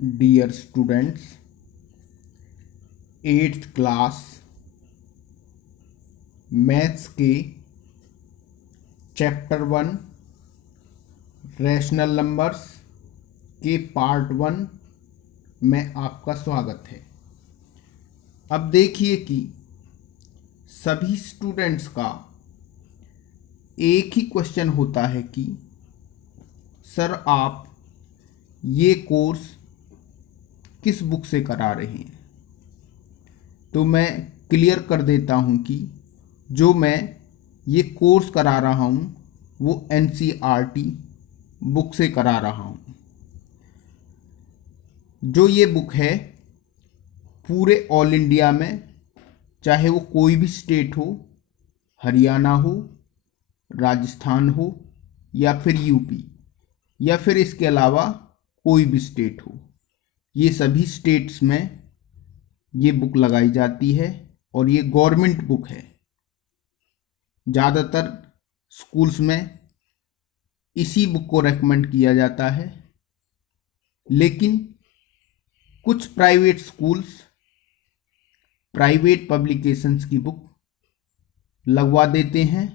Dear students, 8th class maths के chapter 1 rational numbers के part 1 में आपका स्वागत है। अब देखिए कि सभी स्टूडेंट्स का एक ही क्वेश्चन होता है कि सर आप ये कोर्स किस बुक से करा रहे हैं। तो मैं क्लियर कर देता हूं कि जो मैं ये कोर्स करा रहा हूं वो NCERT बुक से करा रहा हूं। जो ये बुक है पूरे ऑल इंडिया में, चाहे वो कोई भी स्टेट हो, हरियाणा हो, राजस्थान हो या फिर यूपी या फिर इसके अलावा कोई भी स्टेट हो, ये सभी स्टेट्स में ये बुक लगाई जाती है और ये गवर्नमेंट बुक है। ज़्यादातर स्कूल्स में इसी बुक को रेकमेंड किया जाता है, लेकिन कुछ प्राइवेट स्कूल्स प्राइवेट पब्लिकेशंस की बुक लगवा देते हैं,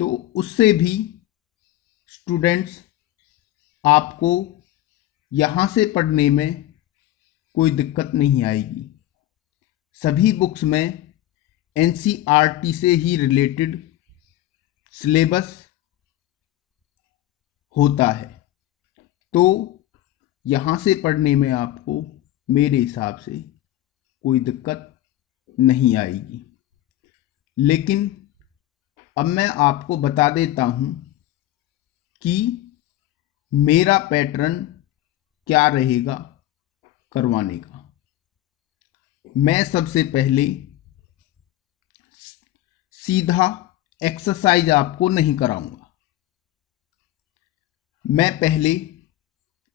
तो उससे भी स्टूडेंट्स आपको यहाँ से पढ़ने में कोई दिक्कत नहीं आएगी। सभी बुक्स में NCERT से ही रिलेटेड सिलेबस होता है, तो यहाँ से पढ़ने में आपको मेरे हिसाब से कोई दिक्कत नहीं आएगी। लेकिन अब मैं आपको बता देता हूँ कि मेरा पैटर्न क्या रहेगा करवाने का। मैं सबसे पहले सीधा एक्सरसाइज आपको नहीं कराऊंगा। मैं पहले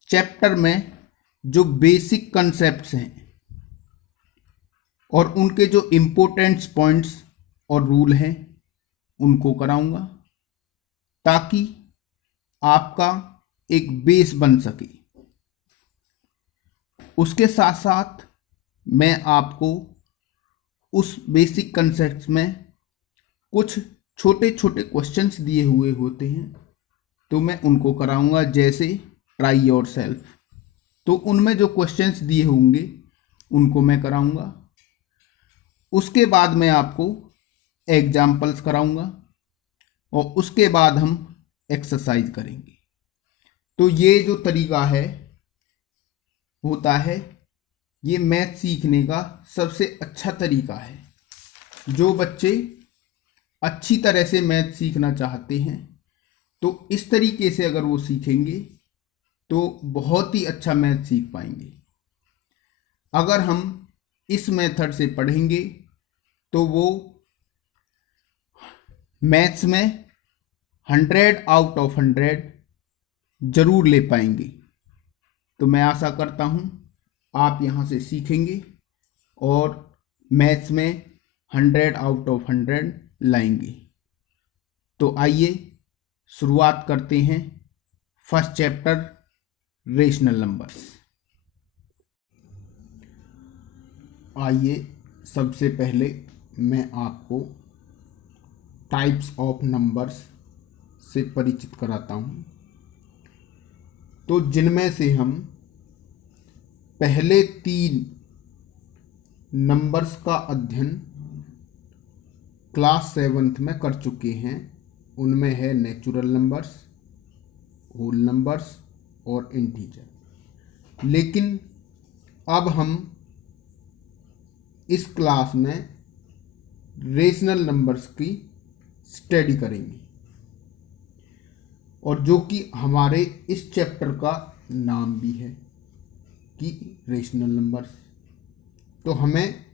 चैप्टर में जो बेसिक कंसेप्ट्स हैं और उनके जो इम्पोर्टेंट पॉइंट्स और रूल हैं उनको कराऊंगा, ताकि आपका एक बेस बन सके। उसके साथ साथ मैं आपको उस बेसिक कंसेप्ट्स में कुछ छोटे छोटे क्वेश्चंस दिए हुए होते हैं, तो मैं उनको कराऊंगा, जैसे ट्राई योर सेल्फ। तो उनमें जो क्वेश्चंस दिए होंगे उनको मैं कराऊंगा। उसके बाद मैं आपको एग्जाम्पल्स कराऊंगा और उसके बाद हम एक्सरसाइज करेंगे। तो ये जो तरीका है होता है, ये मैथ सीखने का सबसे अच्छा तरीका है। जो बच्चे अच्छी तरह से मैथ सीखना चाहते हैं, तो इस तरीके से अगर वो सीखेंगे तो बहुत ही अच्छा मैथ सीख पाएंगे। अगर हम इस मेथड से पढ़ेंगे तो वो मैथ्स में 100 आउट ऑफ 100 जरूर ले पाएंगे। तो मैं आशा करता हूं आप यहाँ से सीखेंगे और मैथ्स में 100 आउट ऑफ 100 लाएंगे। तो आइए शुरुआत करते हैं फर्स्ट चैप्टर रेशनल नंबर्स। आइए सबसे पहले मैं आपको टाइप्स ऑफ नंबर्स से परिचित कराता हूँ। तो जिनमें से हम पहले 3 नंबर्स का अध्ययन क्लास 7th में कर चुके हैं, उनमें है नेचुरल नंबर्स, होल नंबर्स और इंटीजर। लेकिन अब हम इस क्लास में रेशनल नंबर्स की स्टडी करेंगे, और जो कि हमारे इस चैप्टर का नाम भी है कि रेशनल नंबर्स। तो हमें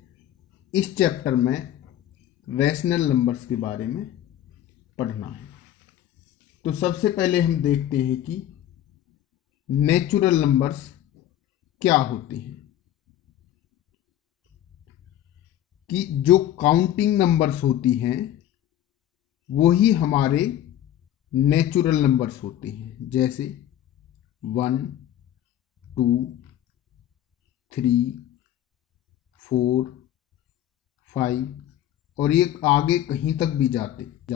इस चैप्टर में रैशनल नंबर्स के बारे में पढ़ना है। तो सबसे पहले हम देखते हैं कि नेचुरल नंबर्स क्या होते हैं। कि जो काउंटिंग नंबर्स होती हैं वही हमारे नेचुरल नंबर्स होते हैं, जैसे 1, 2, 3, 4, 5 और ये आगे कहीं तक भी जा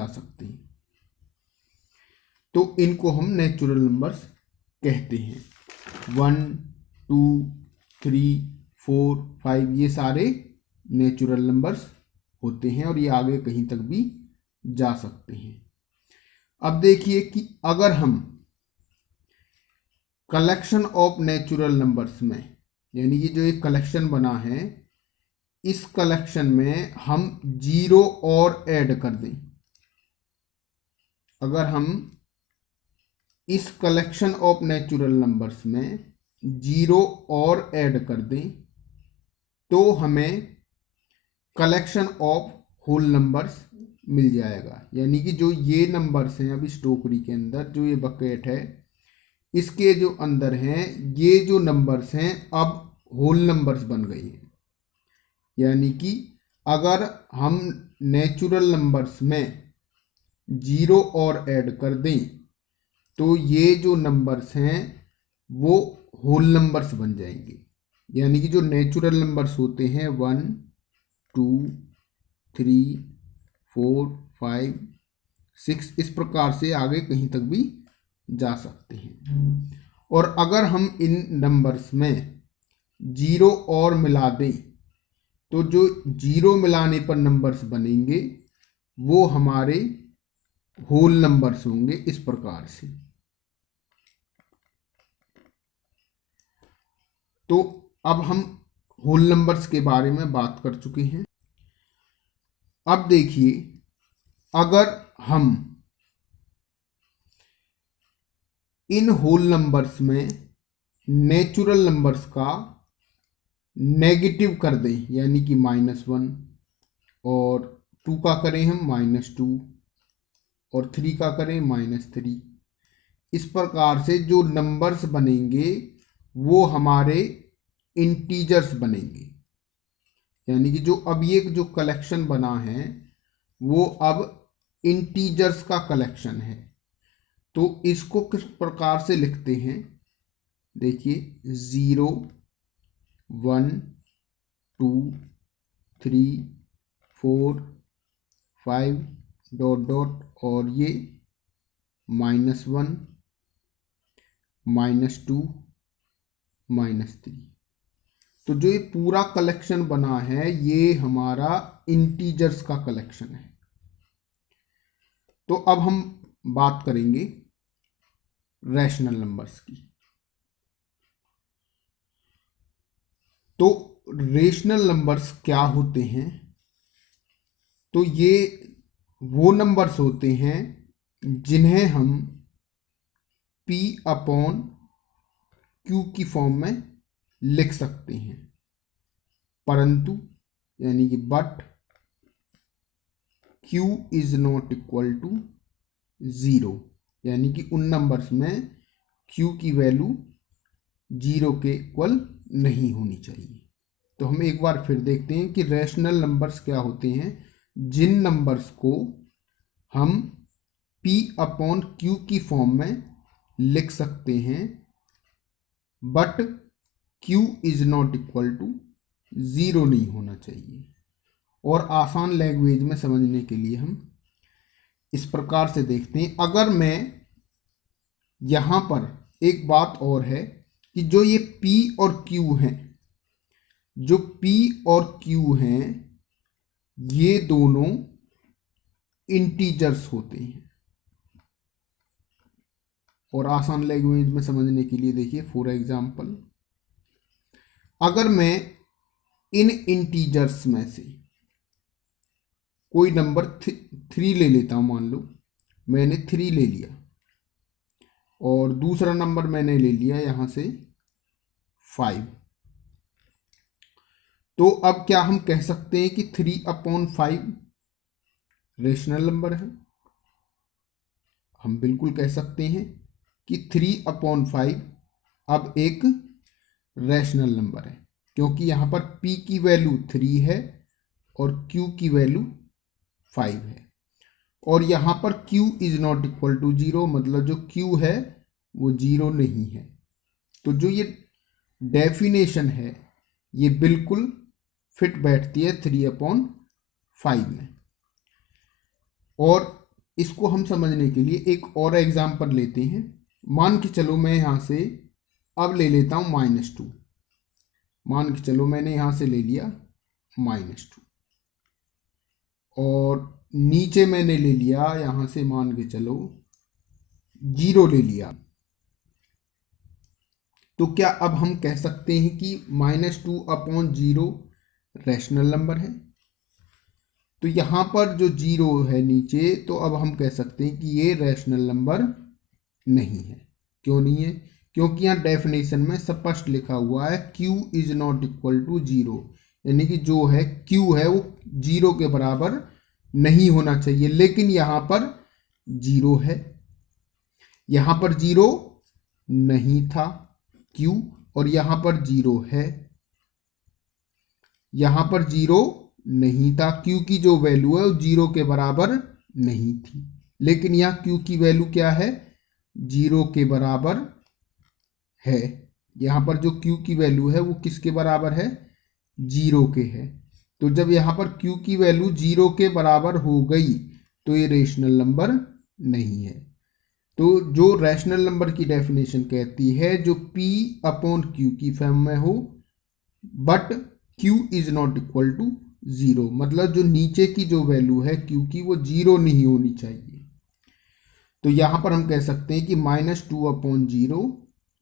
सकते हैं। तो इनको हम नेचुरल नंबर्स कहते हैं। 1, 2, 3, 4, 5 ये सारे नेचुरल नंबर्स होते हैं और ये आगे कहीं तक भी जा सकते हैं। अब देखिए कि अगर हम कलेक्शन ऑफ नेचुरल नंबर्स में, यानी कि जो एक कलेक्शन बना है, इस कलेक्शन में हम 0 और ऐड कर दें, अगर हम इस कलेक्शन ऑफ नेचुरल नंबर्स में 0 और ऐड कर दें तो हमें कलेक्शन ऑफ होल नंबर्स मिल जाएगा। यानी कि जो ये नंबर्स हैं अभी इस टोकरी के अंदर, जो ये बकेट है इसके जो अंदर हैं, ये जो नंबर्स हैं अब होल नंबर्स बन गए हैं। यानी कि अगर हम नेचुरल नंबर्स में 0 और ऐड कर दें तो ये जो नंबर्स हैं वो होल नंबर्स बन जाएंगे। यानी कि जो नेचुरल नंबर्स होते हैं 1, 2, 3, 4, 5, 6 इस प्रकार से आगे कहीं तक भी जा सकते हैं। और अगर हम इन नंबर्स में 0 और मिला दें तो जो 0 मिलाने पर नंबर्स बनेंगे वो हमारे होल नंबर्स होंगे इस प्रकार से। तो अब हम होल नंबर्स के बारे में बात कर चुके हैं। अब देखिए, अगर हम इन होल नंबर्स में नेचुरल नंबर्स का नेगेटिव कर दें, यानी कि -1 और 2 का करें हम -2 और 3 का करें -3, इस प्रकार से जो नंबर्स बनेंगे वो हमारे इंटीजर्स बनेंगे। यानी कि जो अब ये जो कलेक्शन बना है वो अब इंटीजर्स का कलेक्शन है। तो इसको किस प्रकार से लिखते हैं, देखिए 0, 1, 2, 3, 4, 5 ... और ये -1, -2, -3। तो जो ये पूरा कलेक्शन बना है ये हमारा इंटीजर्स का कलेक्शन है। तो अब हम बात करेंगे रैशनल नंबर्स की। तो रेशनल नंबर्स क्या होते हैं, तो ये वो नंबर्स होते हैं जिन्हें हम P/Q की फॉर्म में लिख सकते हैं, परंतु यानी कि but Q is not equal to 0, यानी कि उन नंबर्स में Q की वैल्यू 0 के इक्वल नहीं होनी चाहिए। तो हम एक बार फिर देखते हैं कि रैशनल नंबर्स क्या होते हैं, जिन नंबर्स को हम P/Q की फॉर्म में लिख सकते हैं but Q is not equal to 0 नहीं होना चाहिए। और आसान लैंग्वेज में समझने के लिए हम इस प्रकार से देखते हैं। अगर मैं यहाँ पर एक बात और है कि जो ये P और Q हैं, जो P और Q हैं ये दोनों इंटीजर्स होते हैं। और आसान लैंग्वेज में समझने के लिए देखिए, फॉर एग्जाम्पल अगर मैं इन इंटीजर्स में से कोई नंबर 3 ले लेता हूं, मान लो मैंने 3 ले लिया और दूसरा नंबर मैंने ले लिया यहां से 5, तो अब क्या हम कह सकते हैं कि 3/5 रेशनल नंबर है? हम बिल्कुल कह सकते हैं कि 3/5 अब एक रैशनल नंबर है, क्योंकि यहाँ पर P की वैल्यू 3 है और Q की वैल्यू 5 है। और यहाँ पर Q is not equal to 0, मतलब जो Q है वो 0 नहीं है। तो जो ये डेफिनेशन है ये बिल्कुल फिट बैठती है 3/5 में। और इसको हम समझने के लिए एक और एग्जाम्पल लेते हैं। मान के चलो मैं यहाँ से अब ले लेता हूँ -2। मान के चलो मैंने यहाँ से ले लिया -2 और नीचे मैंने ले लिया यहाँ से मान के चलो 0 ले लिया। तो क्या अब हम कह सकते हैं कि -2/0 रैशनल नंबर है? तो यहाँ पर जो 0 है नीचे, तो अब हम कह सकते हैं कि ये रैशनल नंबर नहीं है। क्यों नहीं है? क्योंकि यहाँ डेफिनेशन में स्पष्ट लिखा हुआ है q is not equal to 0, यानी कि जो है q है वो 0 के बराबर नहीं होना चाहिए। लेकिन यहाँ पर 0 है, यहाँ पर 0 नहीं था q, और यहाँ पर 0 है, यहाँ पर 0 नहीं था। q की जो वैल्यू है वो 0 के बराबर नहीं थी। लेकिन यहाँ q की वैल्यू क्या है? 0 के बराबर है। यहाँ पर जो q की वैल्यू है वो किसके बराबर है? 0 के है। तो जब यहाँ पर q की वैल्यू 0 के बराबर हो गई तो ये रेशनल नंबर नहीं है। तो जो रैशनल नंबर की डेफिनेशन कहती है जो p/q की फॉर्म में हो but q is not equal to 0, मतलब जो नीचे की जो वैल्यू है q की वो 0 नहीं होनी चाहिए। तो यहाँ पर हम कह सकते हैं कि -2/0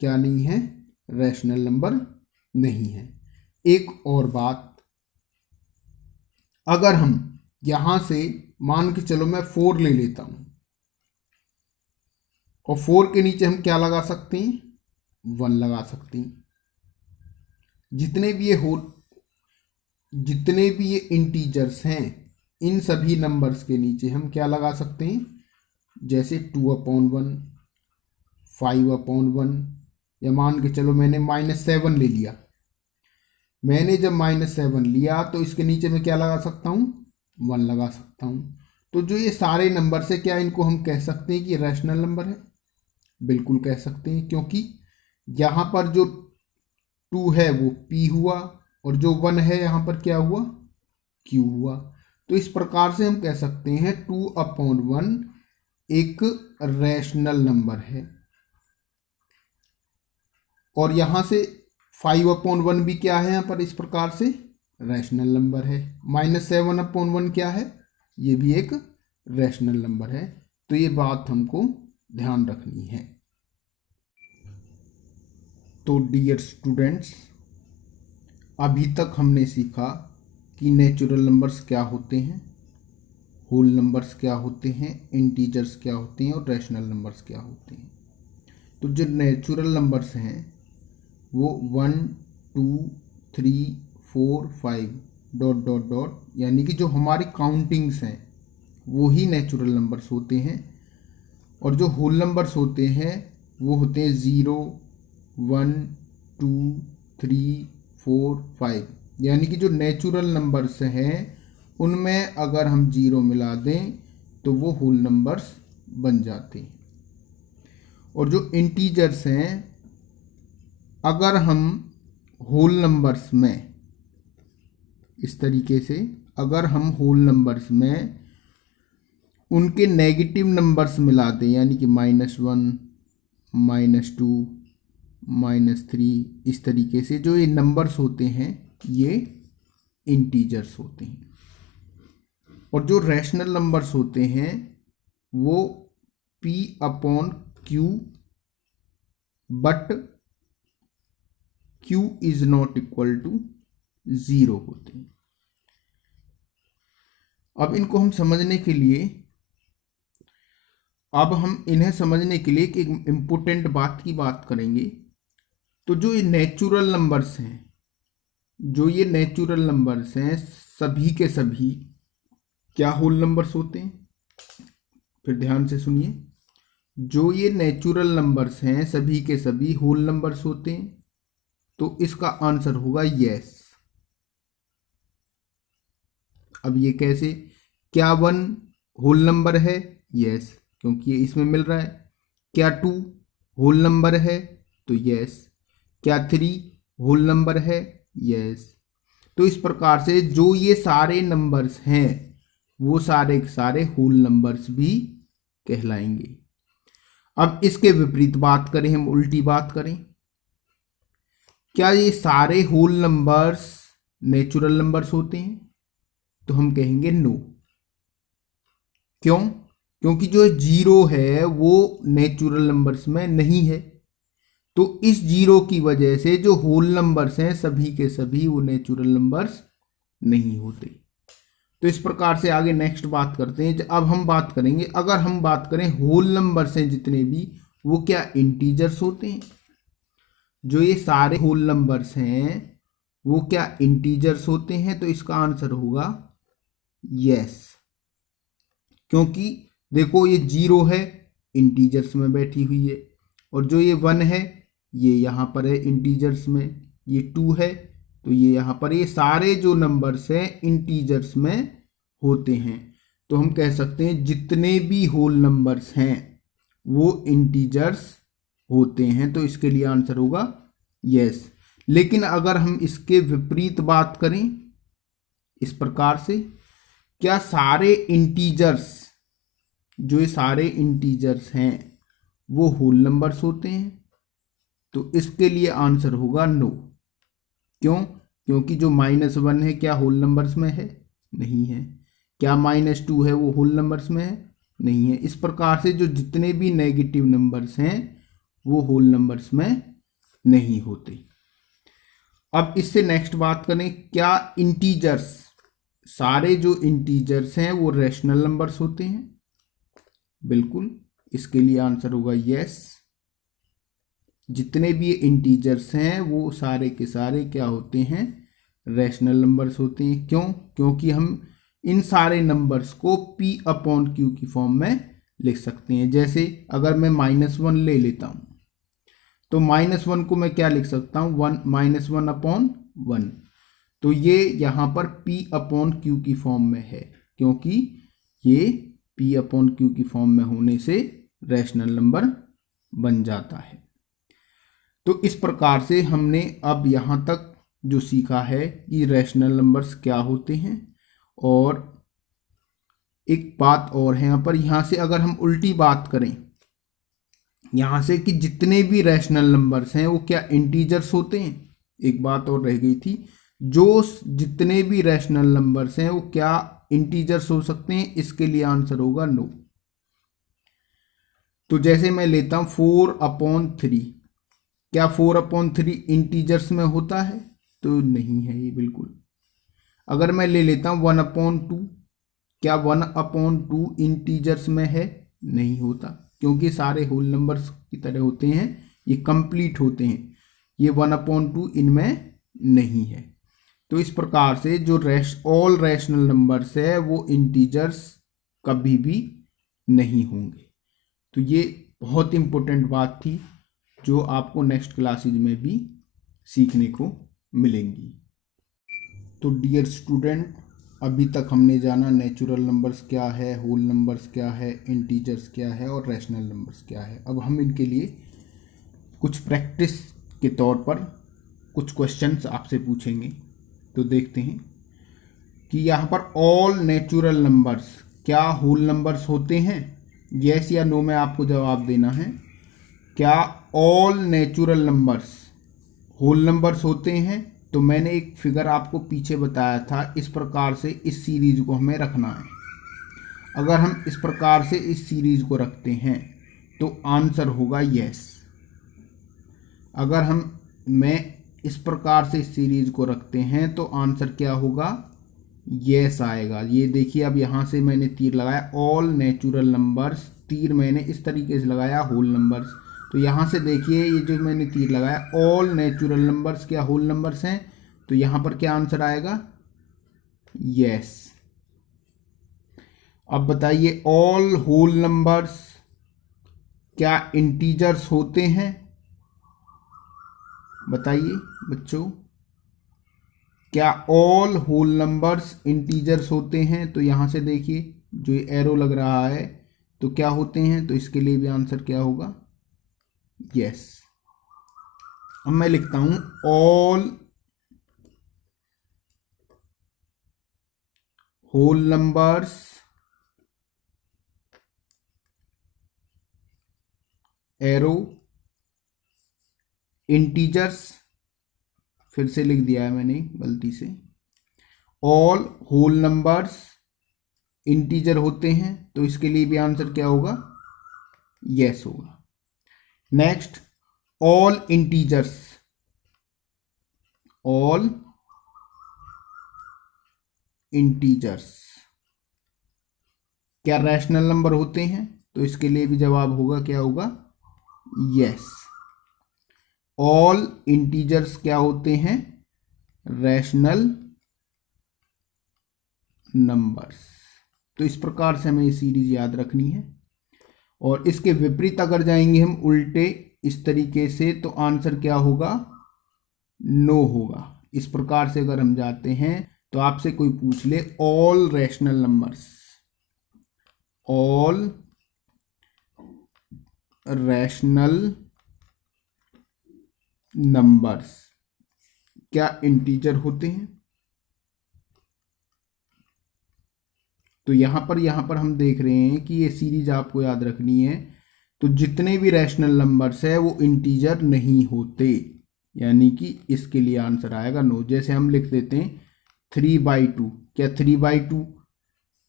क्या नहीं है? रैशनल नंबर नहीं है। एक और बात, अगर हम यहाँ से मान के चलो मैं 4 ले लेता हूँ और 4 के नीचे हम क्या लगा सकते हैं? 1 लगा सकते हैं। जितने भी ये इंटीजर्स हैं इन सभी नंबर्स के नीचे हम क्या लगा सकते हैं? जैसे 2/1, 5/1, या मान के चलो मैंने -7 ले लिया। मैंने जब -7 लिया तो इसके नीचे मैं क्या लगा सकता हूँ? 1 लगा सकता हूँ। तो जो ये सारे नंबर है क्या इनको हम कह सकते हैं कि रैशनल नंबर है? बिल्कुल कह सकते हैं, क्योंकि यहाँ पर जो 2 है वो p हुआ और जो 1 है यहाँ पर क्या हुआ? q हुआ। तो इस प्रकार से हम कह सकते हैं 2/1 एक रैशनल नंबर है। और यहाँ से 5/1 भी क्या है? यहाँ पर इस प्रकार से रैशनल नंबर है। -7/1 क्या है? ये भी एक रैशनल नंबर है। तो ये बात हमको ध्यान रखनी है। तो डियर स्टूडेंट्स, अभी तक हमने सीखा कि नेचुरल नंबर्स क्या होते हैं, होल नंबर्स क्या होते हैं, इंटीजर्स क्या होते हैं और रैशनल नंबर्स क्या होते हैं। तो जो नेचुरल नंबर्स हैं वो 1, 2, 3, 4, 5 ... यानी कि जो हमारी काउंटिंग्स हैं वो ही नेचुरल नंबर्स होते हैं। और जो होल नंबर्स होते हैं वो होते हैं 0, 1, 2, 3, 4, 5, यानी कि जो नेचुरल नंबर्स हैं उनमें अगर हम 0 मिला दें तो वो होल नंबर्स बन जाते हैं। और जो इंटीजर्स हैं अगर हम होल नंबर्स में इस तरीके से अगर हम होल नंबर्स में उनके नेगेटिव नंबर्स मिला दें, यानी कि -1, -2, -3, इस तरीके से जो ये नंबर्स होते हैं ये इंटीजर्स होते हैं। और जो रैशनल नंबर्स होते हैं वो p/q but q is not equal to 0 होते हैं। अब इनको हम समझने के लिए एक इम्पोर्टेंट बात की बात करेंगे। तो जो ये नेचुरल नंबर्स हैं सभी के सभी क्या होल नंबर्स होते हैं? फिर ध्यान से सुनिए, जो ये नेचुरल नंबर्स हैं सभी के सभी होल नंबर्स होते हैं। तो इसका आंसर होगा यस। अब ये कैसे? क्या 1 होल नंबर है? यस, क्योंकि ये इसमें मिल रहा है। क्या 2 होल नंबर है? तो यस। क्या 3 होल नंबर है? यस। तो इस प्रकार से जो ये सारे नंबर्स हैं वो सारे के सारे होल नंबर्स भी कहलाएंगे। अब इसके विपरीत बात करें, हम उल्टी बात करें, क्या ये सारे होल नंबर्स नेचुरल नंबर्स होते हैं? तो हम कहेंगे नो। क्यों? क्योंकि जो जीरो है वो नेचुरल नंबर्स में नहीं है। तो इस जीरो की वजह से जो होल नंबर्स हैं सभी के सभी वो नेचुरल नंबर्स नहीं होते। तो इस प्रकार से आगे नेक्स्ट बात करते हैं। अब हम बात करेंगे, अगर हम बात करें होल नंबर्स हैं जितने भी, वो क्या इंटीजर्स होते हैं? जो ये सारे होल नंबर्स हैं वो क्या इंटीजर्स होते हैं? तो इसका आंसर होगा यस। क्योंकि देखो ये जीरो है, इंटीजर्स में बैठी हुई है, और जो ये वन है ये यहाँ पर है इंटीजर्स में, ये टू है तो ये यहाँ पर, ये सारे जो नंबर्स हैं इंटीजर्स में होते हैं। तो हम कह सकते हैं जितने भी होल नंबर्स हैं वो इंटीजर्स होते हैं। तो इसके लिए आंसर होगा यस। लेकिन अगर हम इसके विपरीत बात करें इस प्रकार से, क्या सारे इंटीजर्स, जो ये सारे इंटीजर्स हैं वो होल नंबर्स होते हैं? तो इसके लिए आंसर होगा नो। क्यों? क्योंकि जो -1 है क्या होल नंबर्स में है? नहीं है। क्या -2 है वो होल नंबर्स में है? नहीं है। इस प्रकार से जो जितने भी नेगेटिव नंबर्स हैं वो होल नंबर्स में नहीं होते। अब इससे नेक्स्ट बात करें, क्या इंटीजर्स, सारे जो इंटीजर्स हैं वो रैशनल नंबर्स होते हैं? बिल्कुल। इसके लिए आंसर होगा यस। जितने भी इंटीजर्स हैं वो सारे के सारे क्या होते हैं? रैशनल नंबर्स होते हैं। क्यों? क्योंकि हम इन सारे नंबर्स को P/Q की फॉर्म में लिख सकते हैं। जैसे अगर मैं -1 ले लेता हूं तो -1 को मैं क्या लिख सकता हूं? -1/1। तो ये यहाँ पर P/Q की फॉर्म में है, क्योंकि ये P/Q की फॉर्म में होने से रैशनल नंबर बन जाता है। तो इस प्रकार से हमने अब यहाँ तक जो सीखा है कि रैशनल नंबर्स क्या होते हैं। और एक बात और है यहाँ पर, यहाँ से अगर हम उल्टी बात करें यहाँ से कि जितने भी रैशनल नंबर्स हैं वो क्या इंटीजर्स होते हैं? एक बात और रह गई थी, जो जितने भी रैशनल नंबर्स हैं वो क्या इंटीजर्स हो सकते हैं? इसके लिए आंसर होगा नो। तो जैसे मैं लेता हूं 4/3, क्या 4/3 इंटीजर्स में होता है? तो नहीं है ये बिल्कुल। अगर मैं ले लेता हूं 1/2, क्या 1/2 इंटीजर्स में है? नहीं होता, क्योंकि सारे होल नंबर्स की तरह होते हैं, ये कंप्लीट होते हैं। ये 1/2 इनमें नहीं है। तो इस प्रकार से जो ऑल रैशनल नंबर्स है वो इंटीजर्स कभी भी नहीं होंगे। तो ये बहुत इंपॉर्टेंट बात थी जो आपको नेक्स्ट क्लासेज में भी सीखने को मिलेंगी। तो डियर स्टूडेंट, अभी तक हमने जाना नेचुरल नंबर्स क्या है, होल नंबर्स क्या है, इंटीजर्स क्या है और रैशनल नंबर्स क्या है। अब हम इनके लिए कुछ प्रैक्टिस के तौर पर कुछ क्वेश्चंस आपसे पूछेंगे। तो देखते हैं कि यहाँ पर ऑल नेचुरल नंबर्स क्या होल नंबर्स होते हैं? यस या नो में आपको जवाब देना है। क्या all natural numbers whole numbers होते हैं? तो मैंने एक फिगर आपको पीछे बताया था, इस प्रकार से इस सीरीज को हमें रखना है। अगर हम इस प्रकार से इस सीरीज को रखते हैं तो आंसर होगा यस। अगर मैं इस प्रकार से इस सीरीज को रखते हैं तो आंसर क्या होगा? यस आएगा। ये देखिए, अब यहाँ से मैंने तीर लगाया ऑल नेचुरल नंबर्स, तीर मैंने इस तरीके से लगाया होल नंबर्स। तो यहाँ से देखिए ये जो मैंने तीर लगाया ऑल नेचुरल नंबर्स क्या होल नंबर्स हैं? तो यहाँ पर क्या आंसर आएगा? यस। अब बताइए ऑल होल नंबर्स क्या इंटीजर्स होते हैं? बताइए बच्चों, क्या ऑल होल नंबर्स इंटीजर्स होते हैं? तो यहाँ से देखिए जो ये एरो लग रहा है तो क्या होते हैं? तो इसके लिए भी आंसर क्या होगा? यस। अब मैं लिखता हूं all whole numbers arrow integers, फिर से लिख दिया है मैंने गलती से, ऑल होल नंबर्स इंटीजर होते हैं, तो इसके लिए भी आंसर क्या होगा, यस होगा। Next, all integers, all integers क्या रैशनल नंबर होते हैं, तो इसके लिए भी जवाब होगा क्या होगा, यस। ऑल इंटीजर्स क्या होते हैं, रैशनल नंबर्स। तो इस प्रकार से हमें ये सीरीज याद रखनी है। और इसके विपरीत अगर जाएंगे हम उल्टे इस तरीके से, तो आंसर क्या होगा, नो होगा। इस प्रकार से अगर हम जाते हैं तो आपसे कोई पूछ ले all rational numbers, all rational numbers क्या इंटीजर होते हैं, तो यहां पर हम देख रहे हैं कि ये सीरीज आपको याद रखनी है। तो जितने भी रैशनल नंबर्स है वो इंटीजर नहीं होते, यानी कि इसके लिए आंसर आएगा नो। जैसे हम लिख देते हैं 3/2, क्या 3/2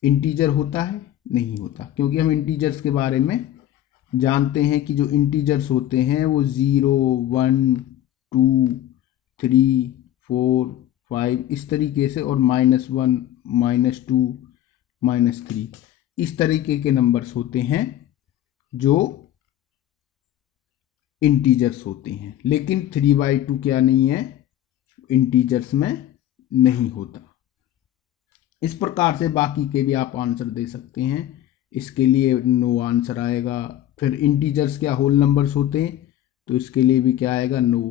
इंटीजर होता है, नहीं होता, क्योंकि हम इंटीजर्स के बारे में जानते हैं कि जो इंटीजर्स होते हैं वो 0, 1, 2, 3, 4, 5 इस तरीके से, और -1, -2, -3 इस तरीके के नंबर्स होते हैं जो इंटीजर्स होते हैं। लेकिन 3/2 क्या नहीं है, इंटीजर्स में नहीं होता। इस प्रकार से बाकी के भी आप आंसर दे सकते हैं, इसके लिए नो आंसर आएगा। फिर इंटीजर्स क्या होल नंबर्स होते हैं, तो इसके लिए भी क्या आएगा, नो।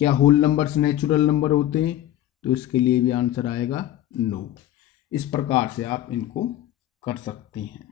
क्या होल नंबर्स नेचुरल नंबर होते हैं, तो इसके लिए भी आंसर आएगा नो। इस प्रकार से आप इनको कर सकते हैं।